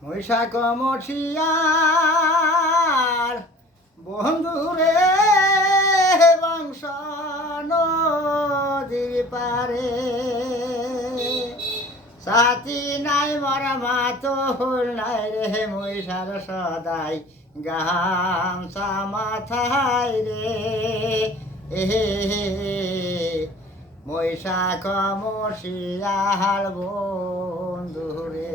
বৈশাখ মশিয়ার বন্ধুরে বংশ নদীর পারে সাথী নাই মরা তো হল নাই রে মৈশার সদাই গামছা মাথায় রে বৈশাখ মশিয়ার বন্ধুরে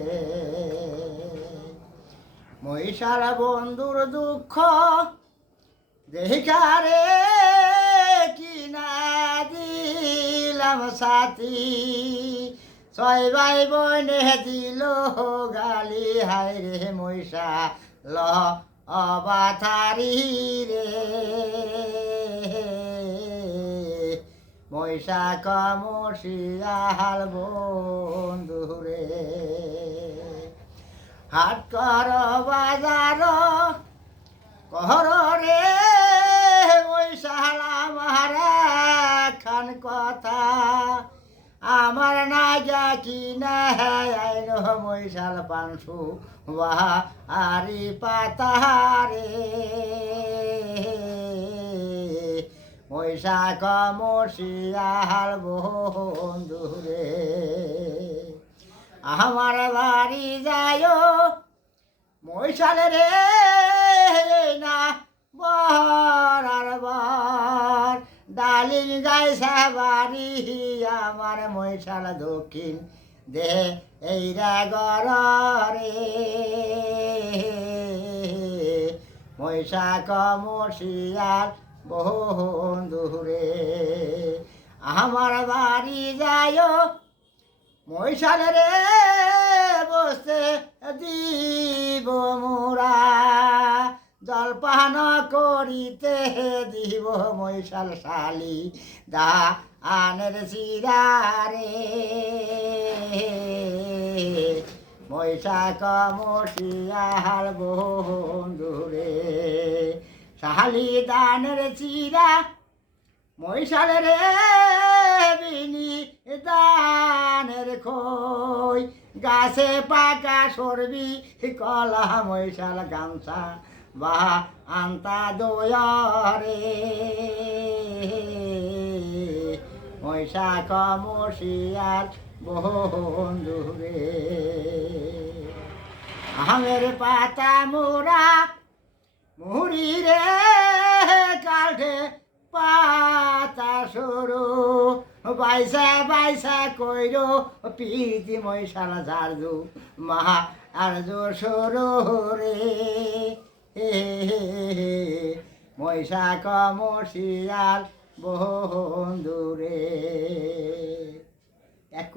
মহিষার বন্ধুর দুঃখ দেখারে কি না দিলাম সাথী ছয় ভাই বোনে দিল গালি হায় রে মহিষা ল অবাথারি রে মহিষা কমশিয়াল বন্ধুরে হাট কর বাজার কর রে মৈশাল আমার খান কথা আমার না যা কি না আইন মৈশাল পানসু বাহারি পাতারে মৈশা কমশিয়াল বন্ধুরে আমার বাড়ি যায় মৈশাল রে না বরার বার ডালিম গাইছা বাড়ি আমার মৈশাল দক্ষিণ দে এইরা গরে মৈশা কমশিয়াল বন্ধুরে আমার বাড়ি যায় মৈশাল রে বসতে দিব মোরা জলপান করিতে দিব মৈশাল শালি দা আনের চিরারে মৈশা কমশিয়াল বন্ধুরে শালি দানের চিরা মৈশাল রে বিনি দানের খই গাছে পাকা সরবি কলা মৈশাল গামছা বা আন্তা দয়ারে মৈশা কমশিয়াল বন্ধুরে আমের পাতা মোরা মুড়ি রে কাঠে পাতা সরু বাইসা বাইসা কইর পিতি মৈশাল ঝাড়ু মহা আরজো সরু রে মৈশা কমশিয়াল বন্ধুরে এক